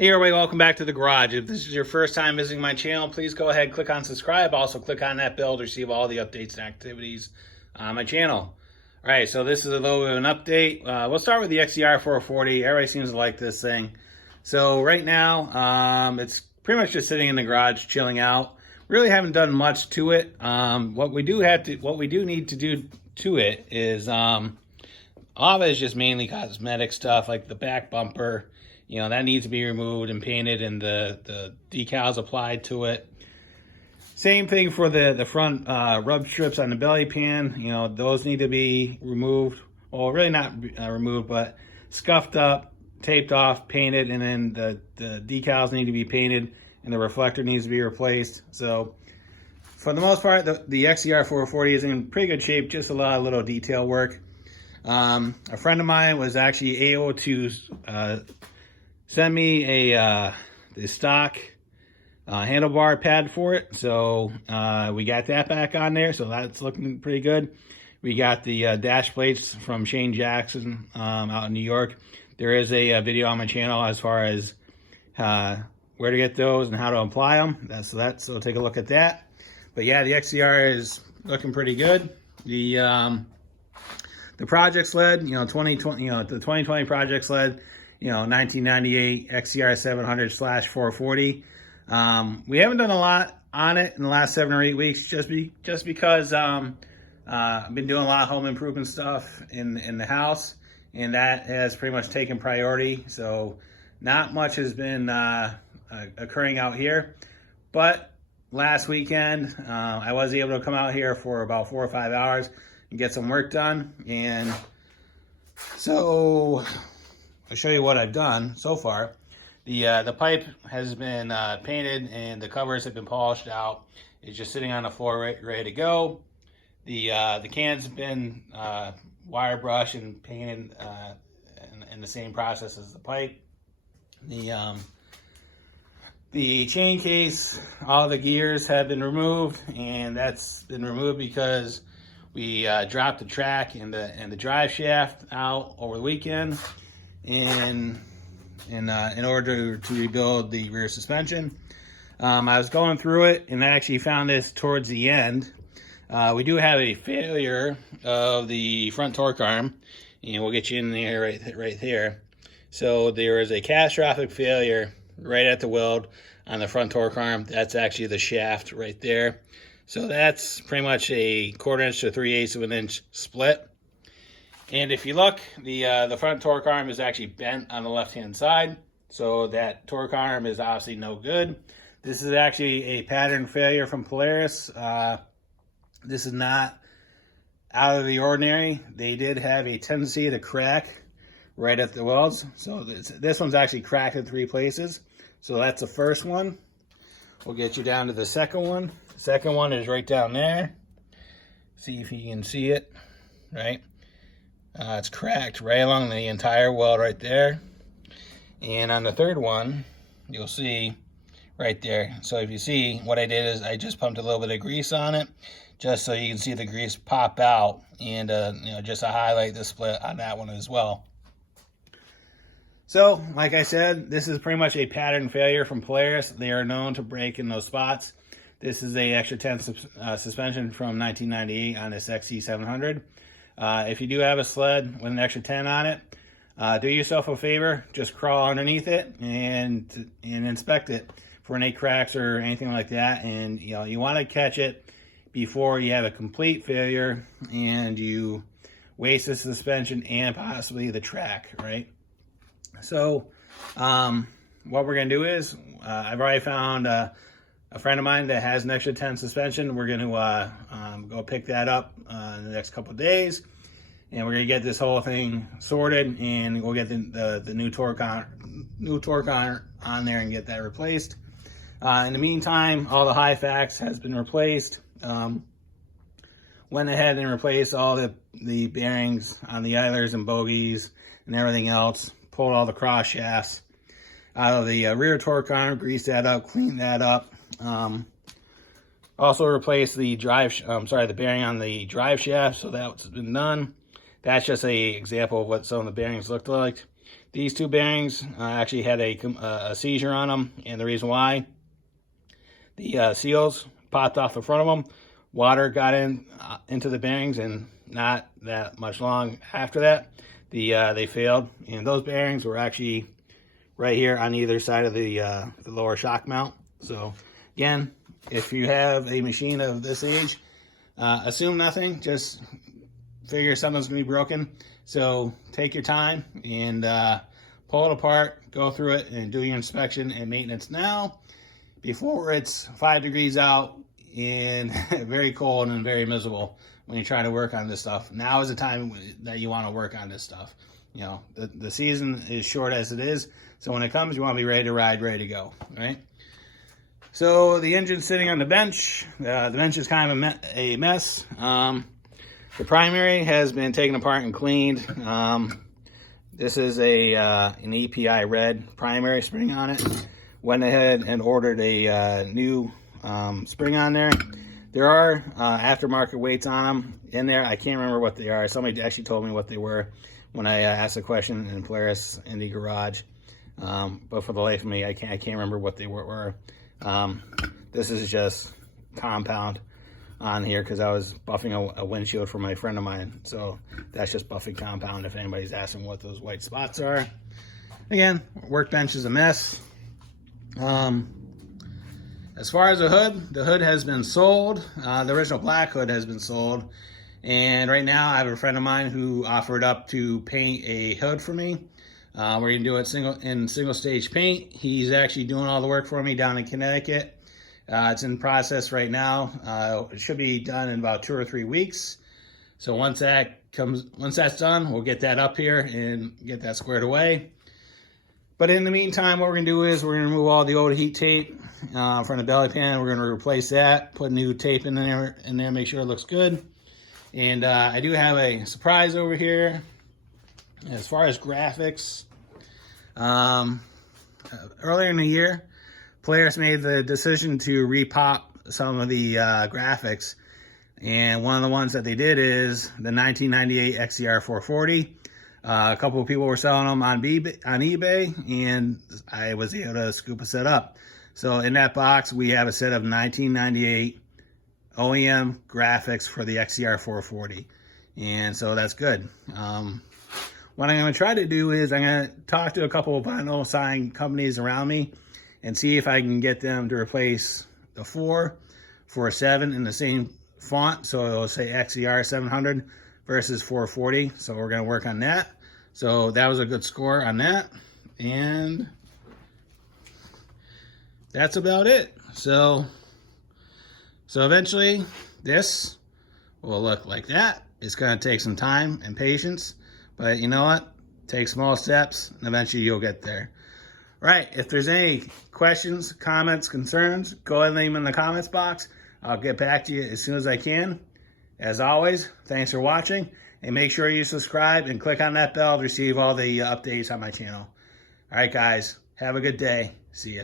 Hey everybody, welcome back to the garage. If this is your first time visiting my channel, please go ahead, click on subscribe. Also click on that bell to receive all the updates and activities on my channel. All right, so this is a little bit of an update. We'll start with the XCR 440. Everybody seems to like this thing. So right now, it's pretty much just sitting in the garage, chilling out. Really haven't done much to it. What we do need to do to it is, all of it is just mainly cosmetic stuff, like the back bumper. You know, that needs to be removed and painted, and the decals applied to it. Same thing for the front rub strips on the belly pan. You know, those need to be removed. Well, really not removed, but scuffed up, taped off, painted, and then the decals need to be painted, and the reflector needs to be replaced. So, for the most part, the XCR 440 is in pretty good shape, just a lot of little detail work. A friend of mine was actually able to send me the stock handlebar pad for it, so we got that back on there, so that's looking pretty good. We got the dash plates from Shane Jackson out in New York. There is a video on my channel as far as where to get those and how to apply them. So take a look at that. But yeah, the XCR is looking pretty good. The project sled, the 2020 project sled, 1998 XCR 700/440. We haven't done a lot on it in the last 7 or 8 weeks, just because I've been doing a lot of home improvement stuff in the house, and that has pretty much taken priority. So not much has been occurring out here. But last weekend, I was able to come out here for about 4 or 5 hours and get some work done. And so I'll show you what I've done so far. The pipe has been painted and the covers have been polished out. It's just sitting on the floor ready to go. The cans have been wire brushed and painted in the same process as the pipe. The chain case, all the gears have been removed, and that's been removed because we dropped the track and the drive shaft out over the weekend in order to rebuild the rear suspension. I was going through it and I actually found this towards the end. We do have a failure of the front torque arm, and we'll get you in there right there. So there is a catastrophic failure right at the weld on the front torque arm. That's actually the shaft right there. So that's pretty much a 1/4 inch to 3/8 of an inch split. And if you look, the front torque arm is actually bent on the left-hand side, so that torque arm is obviously no good. This is actually a pattern failure from Polaris. This is not out of the ordinary. They did have a tendency to crack right at the welds. So this one's actually cracked in 3 places. So that's the first one. We'll get you down to the second one. The second one is right down there. See if you can see it, right? It's cracked right along the entire weld right there. And on the third one, you'll see right there. So if you see, what I did is I just pumped a little bit of grease on it, just so you can see the grease pop out, and just to highlight the split on that one as well. So, like I said, this is pretty much a pattern failure from Polaris. They are known to break in those spots. This is a extra 10 suspension from 1998 on this XC 700. If you do have a sled with an extra 10 on it, do yourself a favor, just crawl underneath it and inspect it for any cracks or anything like that. And you want to catch it before you have a complete failure and you waste the suspension and possibly the track, right? So what we're gonna do is I've already found a friend of mine that has an extra 10 suspension. We're going to go pick that up in the next couple of days, and we're going to get this whole thing sorted, and we'll get the new torque on there and get that replaced. In the meantime, all the high facts has been replaced. Went ahead and replaced all the bearings on the idlers and bogies and everything else. Pulled all the cross shafts out of the rear torque arm, greased that up, cleaned that up. Also replaced the the bearing on the drive shaft, so that's been done. That's just a example of what some of the bearings looked like. These two bearings actually had a seizure on them, and the reason why, the seals popped off the front of them. Water got into the bearings, and not that much long after that, they failed. And those bearings were actually right here on either side of the lower shock mount. So again, if you have a machine of this age, assume nothing. Just figure something's going to be broken. So take your time and pull it apart, go through it, and do your inspection and maintenance now, before it's 5 degrees out and very cold and very miserable when you try to work on this stuff. Now is the time that you want to work on this stuff. You know, the season is short as it is, so when it comes, you want to be ready to ride, ready to go, right? So the engine's sitting on the bench. The bench is kind of a mess. The primary has been taken apart and cleaned. This is an EPI red primary spring on it. Went ahead and ordered a new spring on there. There are aftermarket weights on them in there. I can't remember what they are. Somebody actually told me what they were when I asked the question in Polaris in the garage. But for the life of me, I can't remember what they were. This is just compound on here because I was buffing a windshield for my friend of mine. So that's just buffing compound if anybody's asking what those white spots are. Again, workbench is a mess. As far as the hood has been sold. The original black hood has been sold. And right now I have a friend of mine who offered up to paint a hood for me. We're going to do it single stage paint. He's actually doing all the work for me down in Connecticut. It's in process right now. It should be done in about 2 or 3 weeks. So once that's done, we'll get that up here and get that squared away. But in the meantime, what we're going to do is we're going to remove all the old heat tape from the belly pan. We're going to replace that, put new tape in there, make sure it looks good. And I do have a surprise over here. As far as graphics, earlier in the year, Polaris made the decision to repop some of the graphics. And one of the ones that they did is the 1998 XCR 440. A couple of people were selling them on eBay, and I was able to scoop a set up. So in that box, we have a set of 1998 OEM graphics for the XCR 440. And so that's good. What I'm going to try to do is I'm going to talk to a couple of vinyl sign companies around me and see if I can get them to replace the 4 for a 7 in the same font. So it'll say XCR 700 versus 440. So we're going to work on that. So that was a good score on that. And that's about it. So eventually this will look like that. It's going to take some time and patience. But you know what? Take small steps, and eventually you'll get there. Right, if there's any questions, comments, concerns, go ahead and leave them in the comments box. I'll get back to you as soon as I can. As always, thanks for watching, and make sure you subscribe and click on that bell to receive all the updates on my channel. All right, guys, have a good day. See ya.